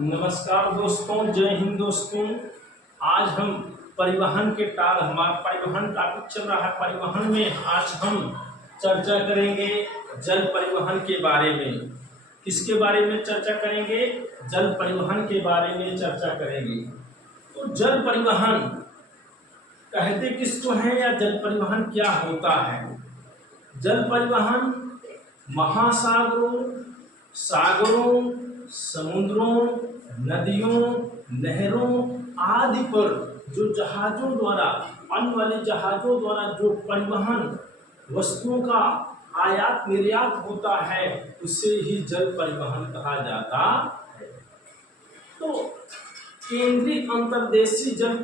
नमस्कार दोस्तों, जय हिंद दोस्तों। आज हम परिवहन के टाल हमारा परिवहन टॉपिक चल रहा है। परिवहन में आज हम चर्चा करेंगे जल परिवहन के बारे में। किसके बारे में चर्चा करेंगे? जल परिवहन के बारे में चर्चा करेंगे। तो जल परिवहन कहते किसको है या जल परिवहन क्या होता है? जल परिवहन महासागरों, सागरों, समुद्रों, नदियों, नहरों आदि पर जो जहाज़ों द्वारा, आने वाले जहाज़ों द्वारा जो परिवहन वस्तुओं का आयात निर्यात होता है उसे ही जल परिवहन कहा जाता है। तो केंद्रीय अंतर्देशीय जल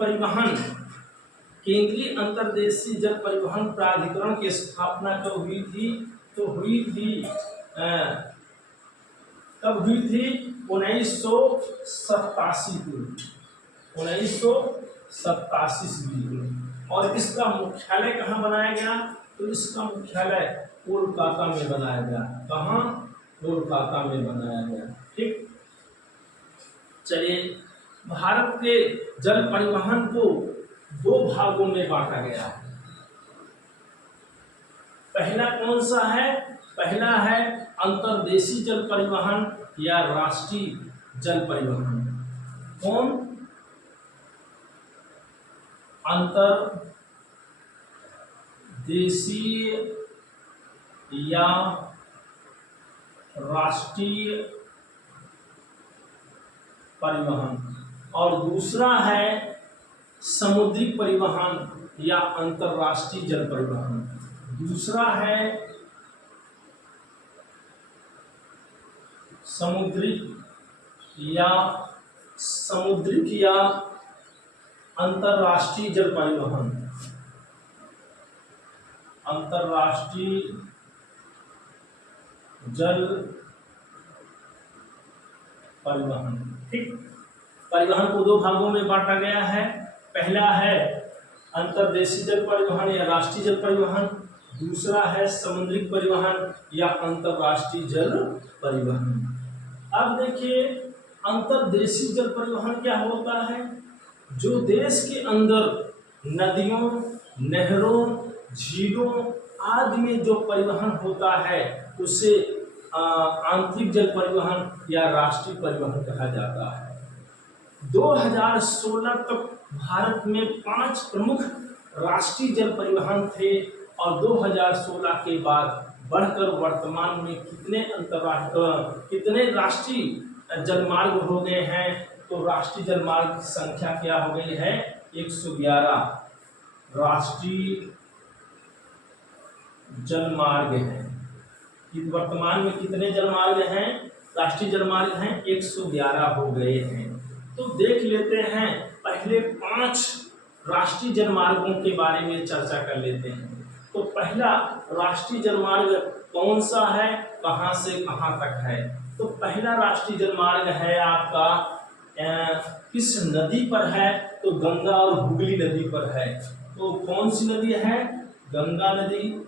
परिवहन प्राधिकरण की स्थापना कब हुई थी? तो हुई थी कब हुई थी? 1987 को, 1987 ईस्वी को। और इसका मुख्यालय कहाँ बनाया गया? तो इसका मुख्यालय कोलकाता में बनाया गया। कहाँ? कोलकाता में बनाया गया। ठीक, चलिए, भारत के जल परिवहन को दो भागों में बांटा गया है। पहला कौन सा है? पहला है अंतर्देशीय जल परिवहन या राष्ट्रीय जल परिवहन। कौन? अंतर्देशीय या राष्ट्रीय परिवहन। और दूसरा है समुद्री परिवहन या अंतर्राष्ट्रीय जल परिवहन। दूसरा है समुद्रिक या अंतर्राष्ट्रीय जल परिवहन। अंतर्राष्ट्रीय जल परिवहन। ठीक, परिवहन को दो भागों में बांटा गया है। पहला है अंतर्देशीय जल परिवहन या राष्ट्रीय जल परिवहन। दूसरा है समुद्रिक परिवहन या अंतर्राष्ट्रीय जल परिवहन। अब देखिए, अंतर्देशीय जल परिवहन क्या होता है? जो देश के अंदर नदियों, नहरों, झीलों आदि में जो परिवहन होता है उसे आंतरिक जल परिवहन या राष्ट्रीय परिवहन कहा जाता है। 2016 तक भारत में 5 प्रमुख राष्ट्रीय जल परिवहन थे और 2016 के बाद बढ़कर वर्तमान में कितने राष्ट्रीय जलमार्ग हो गए हैं? तो राष्ट्रीय जलमार्ग की संख्या क्या हो गई है? 111 राष्ट्रीय जलमार्ग हैं। वर्तमान में कितने जलमार्ग हैं? राष्ट्रीय जलमार्ग हैं 111 हो गए हैं। तो देख लेते हैं, पहले 5 राष्ट्रीय जलमार्गों के बारे में चर्चा कर लेते हैं। तो पहला राष्ट्रीय जलमार्ग कौन सा है, कहां से कहां तक है? तो पहला राष्ट्रीय जलमार्ग है आपका किस नदी पर है? तो गंगा और हुगली नदी पर है। तो कौन सी नदी है? गंगा नदी।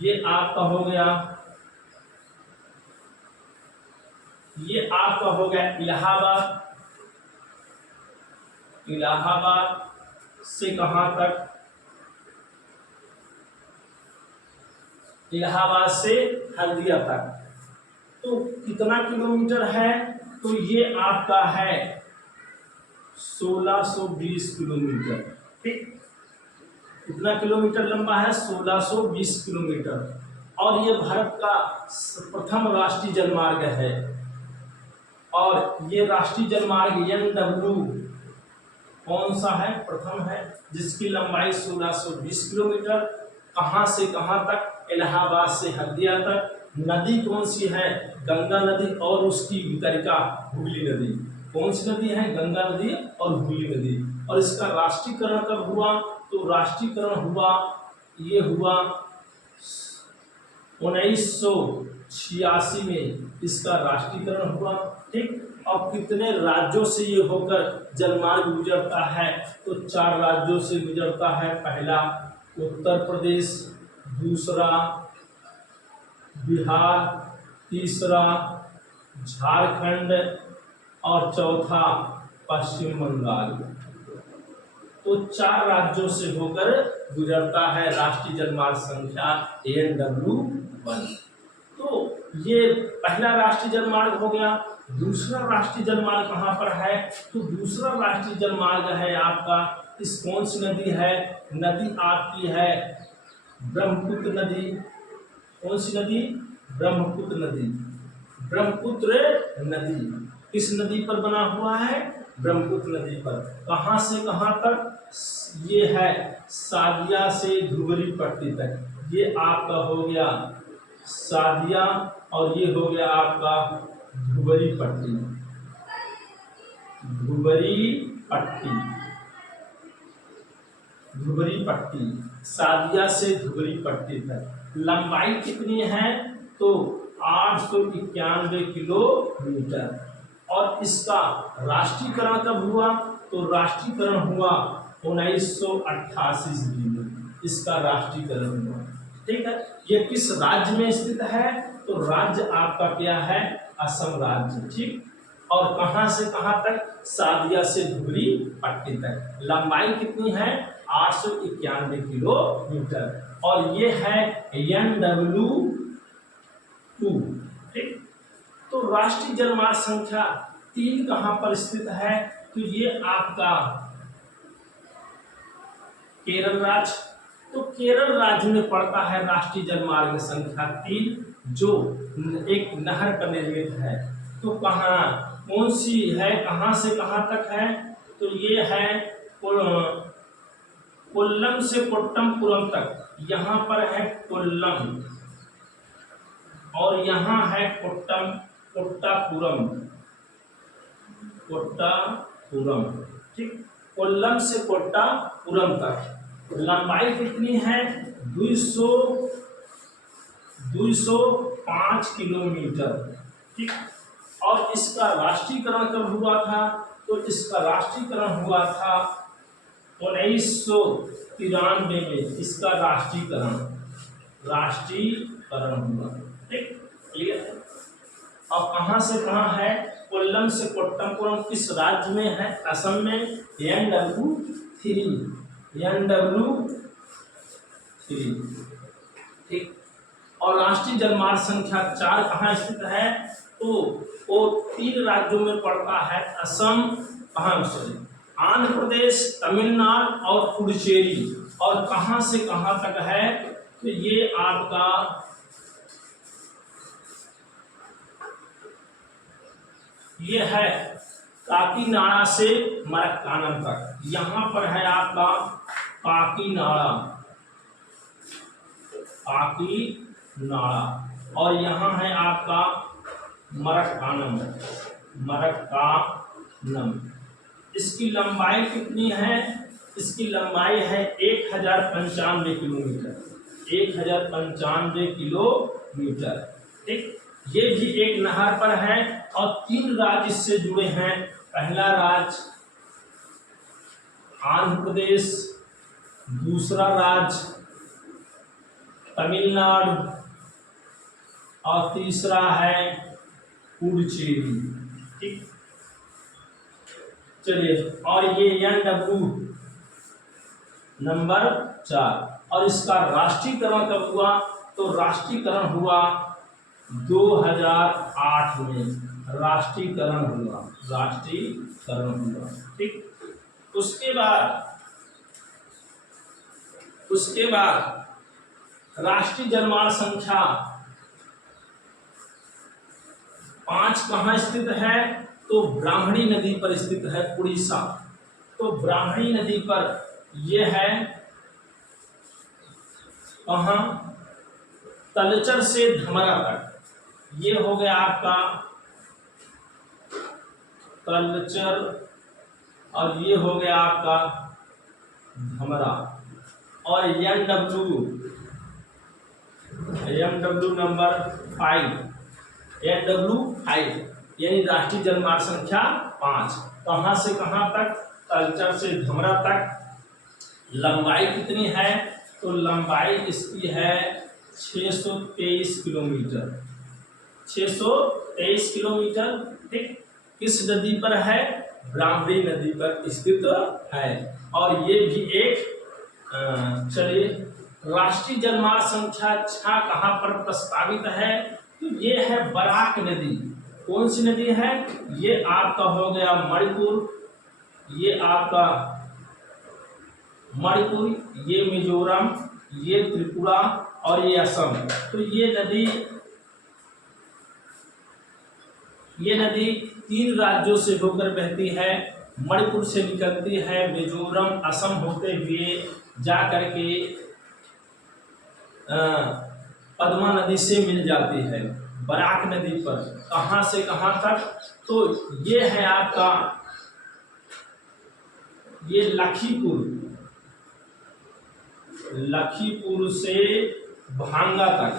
ये आपका हो गया, ये आपका हो गया इलाहाबाद। इलाहाबाद से कहां तक? इलाहाबाद से हल्दिया तक। तो कितना किलोमीटर है? तो ये आपका है 1620 किलोमीटर। ठीक, कितना किलोमीटर लंबा है? 1620 किलोमीटर। और ये भारत का प्रथम राष्ट्रीय जलमार्ग है। और ये राष्ट्रीय जलमार्ग NW कौन सा है? प्रथम है, जिसकी लंबाई 1620 किलोमीटर। कहां से कहां तक? इलाहाबाद से हल्दिया तक। नदी कौन सी है? गंगा नदी और उसकी वितरिका हुगली नदी। कौन सी नदी है? गंगा नदी और हुगली नदी। और इसका राष्ट्रीयकरण कब हुआ? तो राष्ट्रीयकरण हुआ, ये हुआ 1986 में इसका राष्ट्रीयकरण हुआ। ठीक, और कितने राज्यों से ये होकर जलमार्ग गुजरता है? तो 4 राज्यों से गुजरता है। पहला उत्तर प्रदेश, दूसरा बिहार, तीसरा झारखंड और चौथा पश्चिम बंगाल। तो 4 राज्यों से होकर गुजरता है राष्ट्रीय जलमार्ग संख्या ANW1। तो ये पहला राष्ट्रीय जलमार्ग हो गया। दूसरा राष्ट्रीय जलमार्ग कहाँ पर है? तो दूसरा राष्ट्रीय जलमार्ग है आपका, इस कौन सी नदी है? नदी आपकी है ब्रह्मपुत्र नदी। कौन सी नदी? ब्रह्मपुत्र नदी। ब्रह्मपुत्र नदी किस नदी पर बना हुआ है? ब्रह्मपुत्र नदी पर। कहाँ से कहाँ तक? ये है सादिया से धुबरी पट्टी तक। ये आपका हो गया सादिया और ये हो गया आपका धुबरी पट्टी। धुबरी पट्टी, धुबरी पट्टी, सादिया से धुबरी पट्टी तक। लंबाई कितनी है? तो 891 किलोमीटर। और इसका राष्ट्रीयकरण कब हुआ? तो राष्ट्रीयकरण हुआ 1988 में, इसका राष्ट्रीयकरण हुआ। ठीक है। ये किस राज्य में स्थित है? तो राज्य आपका क्या है? असम राज्य। ठीक। और कहां से कहां तक? सादिया से धुबरी पट्टी तक। लंबाई कितनी है? 891 किलोमीटर। और ये है NW2। ठीक। तो राष्ट्रीय जलमार्ग संख्या 3 कहां पर स्थित है? तो ये आपका केरल राज्य। तो केरल राज्य में पड़ता है राष्ट्रीय जलमार्ग संख्या 3, जो एक नहर पर निर्मित है। तो कहाँ, कौन सी है, कहां से कहां तक है? तो ये है कोल्लम से कोट्टमपुरम तक। यहाँ पर है कोल्लम और यहाँ है कोट्टापुरम। कोट्टापुरम। ठीक। कोल्लम से कोट्टापुरम तक। लंबाई कितनी है? 205 किलोमीटर। ठीक। और इसका राष्ट्रीयकरण कब हुआ था? तो इसका राष्ट्रीयकरण हुआ था 1993 में। इसका राष्ट्रीयकरण हुआ। ठीक। क्लियर है। और कहां से कहां है? कोल्लम से कोट्टमपुरम किस राज्य में है? असम में। NW3। ठीक। और राष्ट्रीय जलमार्ग संख्या 4 कहाँ स्थित है? तो वो 3 राज्यों में पड़ता है। असम, आंध्र प्रदेश, तमिलनाडु और पुडुचेरी। और कहां से कहां तक है? तो ये आपका ये है काकीनाडा से मरक्कानम तक। यहाँ पर है आपका काकीनाडा, और यहाँ है आपका मरक्कानम। इसकी लंबाई कितनी है? इसकी लंबाई है 1095 किलोमीटर। 1095 किलोमीटर। ठीक। ये भी एक नहर पर है और 3 राज्य इससे जुड़े हैं। पहला राज्य आंध्र प्रदेश, दूसरा राज्य तमिलनाडु और तीसरा है पुडुचेरी। ठीक। चलिए, और ये NW नंबर 4। और इसका राष्ट्रीयकरण कब हुआ? तो राष्ट्रीयकरण हुआ 2008 में। राष्ट्रीयकरण हुआ। ठीक। उसके बाद राष्ट्रीय जलमार्ग संख्या 5 कहाँ स्थित है? तो ब्राह्मणी नदी पर स्थित है, उड़ीसा। तो ब्राह्मणी नदी पर यह है कहाँ? तलचर से धमरा तक। ये हो गया आपका तलचर और ये हो गया आपका धमरा। और NW नंबर 5, यानी राष्ट्रीय जलमार्ग संख्या 5 कहां से कहां तक? तलचर से धमरा तक। लंबाई कितनी है? तो लंबाई इसकी है 623 किलोमीटर। 623 किलोमीटर। ठीक, किस नदी पर है? ब्राह्मणी नदी पर स्थित है। और ये भी एक चलिए, राष्ट्रीय जलमार्ग संख्या 6 कहाँ पर प्रस्तावित है? तो ये है बराक नदी। कौन सी नदी है? ये आपका हो गया मणिपुर, ये आपका मणिपुर, ये मिजोरम, ये त्रिपुरा और ये असम। तो ये नदी 3 राज्यों से होकर बहती है। मणिपुर से निकलती है, मिजोरम असम होते हुए जा करके पद्मा नदी से मिल जाती है बराक नदी पर। कहाँ से कहाँ तक? तो ये है आपका, ये लखीपुर से भांगा तक,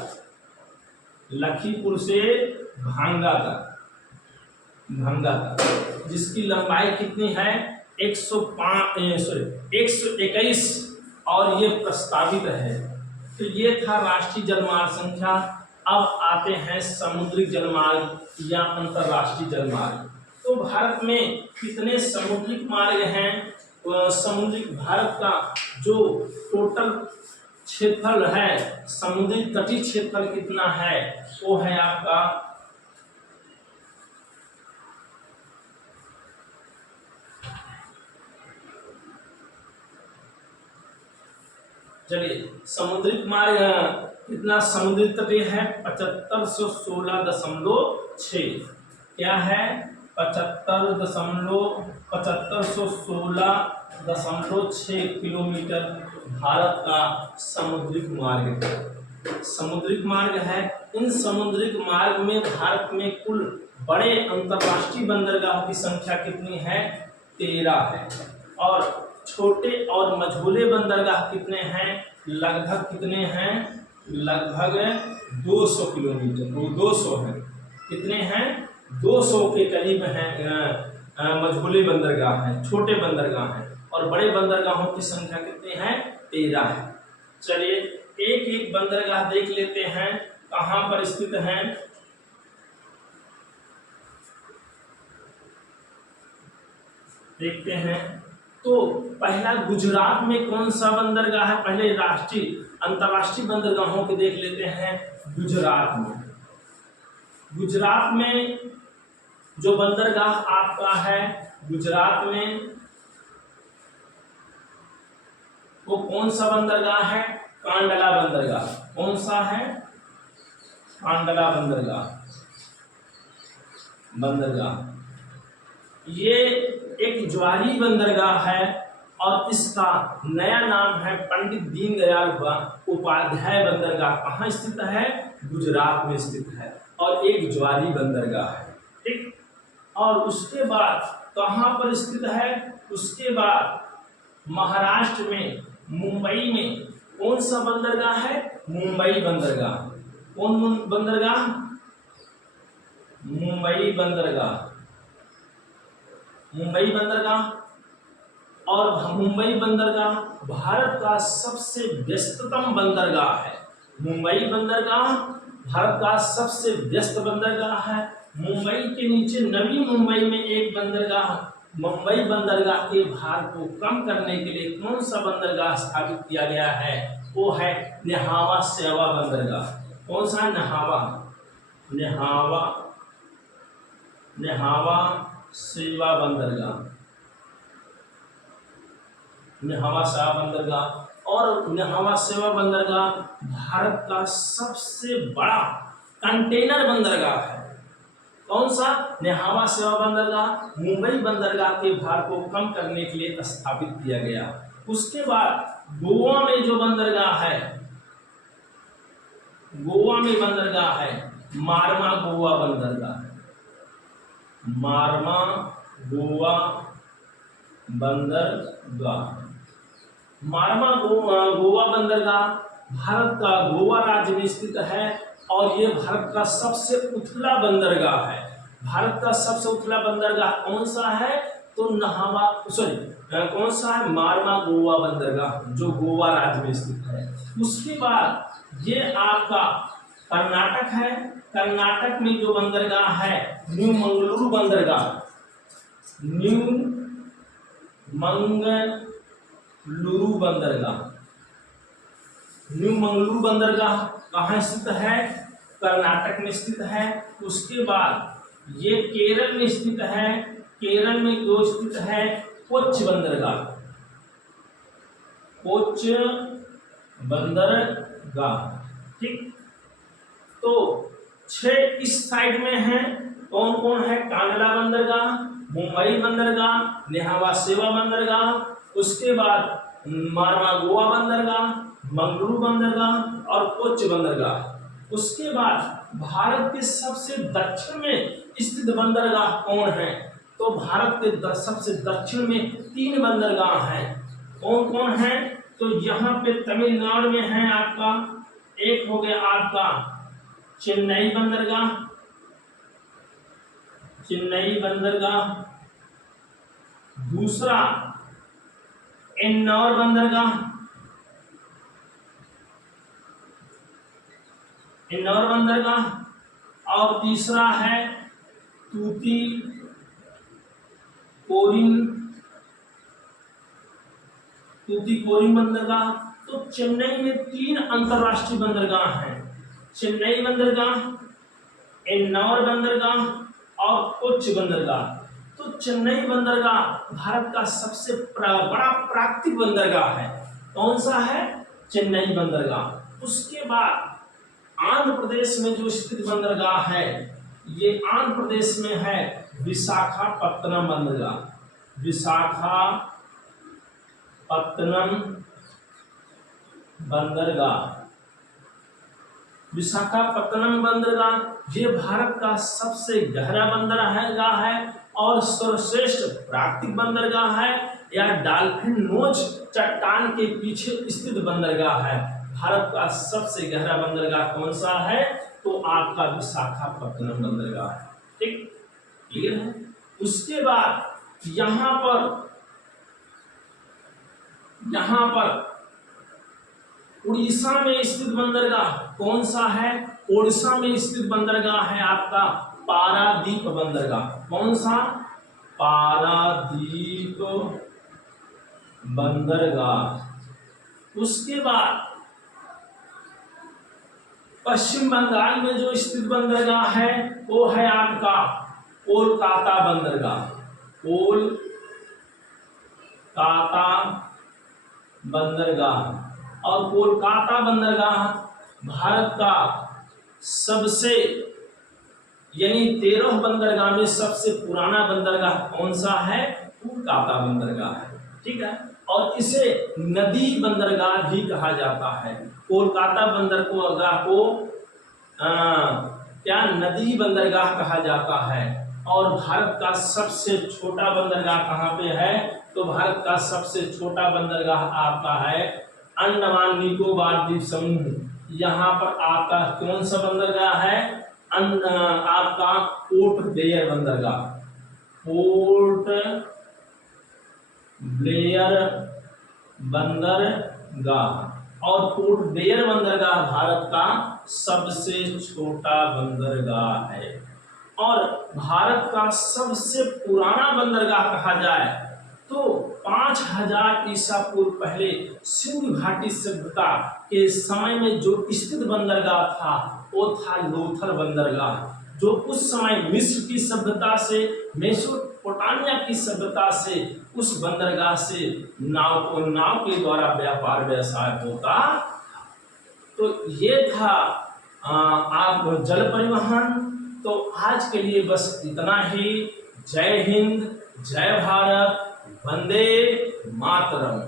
लखीपुर से भांगा तक, जिसकी लंबाई कितनी है? 121 और ये प्रस्तावित है। तो ये था राष्ट्रीय जलमार्ग संख्या। अब आते हैं समुद्री जलमार्ग या अंतर्राष्ट्रीय जलमार्ग। तो भारत में कितने समुद्रिक मार्ग हैं? समुद्रिक भारत का जो टोटल क्षेत्रफल है, समुद्री तटीय क्षेत्रफल कितना है? वो है आपका, चलिए समुद्रिक मार्ग कितना समुद्री तटीय है? 7516.6। क्या है? 7516.6 किलोमीटर भारत का समुद्रिक मार्ग है। समुद्रिक मार्ग है। इन समुद्रिक मार्ग में भारत में कुल बड़े अंतर्राष्ट्रीय बंदरगाह की संख्या कितनी है? 13 है। और छोटे और मझोले बंदरगाह कितने हैं? लगभग कितने हैं? लगभग 200 किलोमीटर, 200 हैं। कितने हैं? 200 के करीब हैं मझोले बंदरगाह हैं, छोटे बंदरगाह हैं। और बड़े बंदरगाहों की संख्या कितनी है? 13 है। चलिए एक एक बंदरगाह देख लेते हैं कहाँ पर स्थित हैं। देखते हैं। तो पहला गुजरात में कौन सा बंदरगाह है? पहले राष्ट्रीय अंतर्राष्ट्रीय बंदरगाहों के देख लेते हैं। गुजरात में जो बंदरगाह आपका है गुजरात में, वो कौन सा बंदरगाह है? कांडला बंदरगाह। कौन सा है? कांडला बंदरगाह। ये एक ज्वारी बंदरगाह है और इसका नया नाम है पंडित दीनदयाल उपाध्याय बंदरगाह। कहाँ स्थित है? गुजरात में स्थित है और एक ज्वारी बंदरगाह है। ठीक, और उसके बाद कहाँ पर स्थित है? उसके बाद महाराष्ट्र में मुंबई में कौन सा बंदरगाह है? मुंबई बंदरगाह। कौन बंदरगाह? मुंबई बंदरगाह। और मुंबई बंदरगाह भारत का सबसे व्यस्ततम बंदरगाह है। मुंबई बंदरगाह भारत का सबसे व्यस्त बंदरगाह है। मुंबई के नीचे नवी मुंबई में एक बंदरगाह, मुंबई बंदरगाह के भार को कम करने के लिए कौन सा बंदरगाह स्थापित किया गया है? वो है न्हावा सेवा बंदरगाह। कौन सा? न्हावा सेवा बंदरगाह। और न्हावा सेवा बंदरगाह भारत का सबसे बड़ा कंटेनर बंदरगाह है। कौन सा? न्हावा सेवा बंदरगाह मुंबई बंदरगाह के भार को कम करने के लिए स्थापित किया गया। उसके बाद गोवा में जो बंदरगाह है, गोवा में बंदरगाह है मारवा गोवा बंदरगाह। मारवा गोवा बंदरगाह भारत का गोवा राज्य में स्थित है और ये भारत का सबसे उथला बंदरगाह है। भारत का सबसे उथला बंदरगाह कौन सा है? तो कौन सा है? मारवा गोवा बंदरगाह जो गोवा राज्य में स्थित है। उसके बाद ये आपका कर्नाटक है, कर्नाटक में जो बंदरगाह है न्यू मंगलुरु बंदरगाह, न्यू मंगलुरु बंदरगाह, न्यू मंगलुरु बंदरगाह कहाँ स्थित है? कर्नाटक में स्थित है। उसके बाद ये केरल में स्थित है, केरल में जो स्थित है कोच्चि बंदरगाह, कोच्चि बंदरगाह, ठीक। तो 6 इस साइड में है, कौन कौन है? कांडला बंदरगाह, मुंबई बंदरगाह, नेहावा सेवा बंदरगाह, उसके बाद मारमागोवा बंदरगाह, मंगलुरु बंदरगाह और कोच्चि बंदरगाह। उसके बाद भारत के सबसे दक्षिण में स्थित बंदरगाह कौन है? तो भारत के सबसे दक्षिण में 3 बंदरगाह हैं। कौन कौन है? तो यहाँ पे तमिलनाडु में है आपका, एक हो गया आपका चेन्नई बंदरगाह, चेन्नई बंदरगाह, दूसरा एन्नौर बंदरगाह, एन्नौर बंदरगाह, और तीसरा है तूतीकोरिन बंदरगाह। तो चेन्नई में 3 अंतरराष्ट्रीय बंदरगाह हैं, चेन्नई बंदरगाह, एन्नौर बंदरगाह और कोच्चि बंदरगाह। तो चेन्नई बंदरगाह भारत का सबसे बड़ा प्राकृतिक बंदरगाह है। कौन सा है? चेन्नई बंदरगाह। उसके बाद आंध्र प्रदेश में जो स्थित बंदरगाह है, ये आंध्र प्रदेश में है विशाखापत्तनम बंदरगाह, विशाखापत्तनम बंदरगाह, विशाखापत्तनम बंदरगाह ये भारत का सबसे गहरा बंदरगाह है और सर्वश्रेष्ठ प्राकृतिक बंदरगाह है, या डॉल्फिन नोच चट्टान के पीछे स्थित बंदरगाह है। भारत का सबसे गहरा बंदरगाह कौन सा है? तो आपका विशाखापत्तनम बंदरगाह है, ठीक, क्लियर है। उसके बाद यहाँ पर उड़ीसा में स्थित बंदरगाह कौन सा है? ओडिशा में स्थित बंदरगाह है आपका पारादीप बंदरगाह। कौन सा? पारादीप बंदरगाह। उसके बाद पश्चिम बंगाल में जो स्थित बंदरगाह है वो है आपका कोलकाता बंदरगाह, कोलकाता बंदरगाह। और कोलकाता बंदरगाह भारत का सबसे यानी 13 बंदरगाह में सबसे पुराना बंदरगाह कौन सा है? कोलकाता बंदरगाह है, ठीक है। और इसे नदी बंदरगाह भी कहा जाता है। कोलकाता बंदरगाह को क्या नदी बंदरगाह कहा जाता है। और भारत का सबसे छोटा बंदरगाह कहाँ पे है? तो भारत का सबसे छोटा बंदरगाह आपका है अंडमान निकोबार द्वीप समूह। यहाँ पर आपका कौन सा बंदरगाह है? आपका पोर्ट ब्लेयर बंदरगाह, पोर्ट ब्लेयर बंदरगाह। और पोर्ट ब्लेयर बंदरगाह भारत का सबसे छोटा बंदरगाह है। और भारत का सबसे पुराना बंदरगाह कहा जाए तो 5000 ईसा पूर्व पहले सिंधु घाटी सभ्यता के समय में जो स्थित बंदरगाह था वो था लोथल बंदरगाह, जो उस समय मिस्र की सभ्यता से, मेसोपोटामिया की सभ्यता से उस बंदरगाह से नाव के द्वारा व्यापार व्यवसाय होता। तो ये था आप जल परिवहन। तो आज के लिए बस इतना ही। जय हिंद, जय भारत, वंदे मातरम।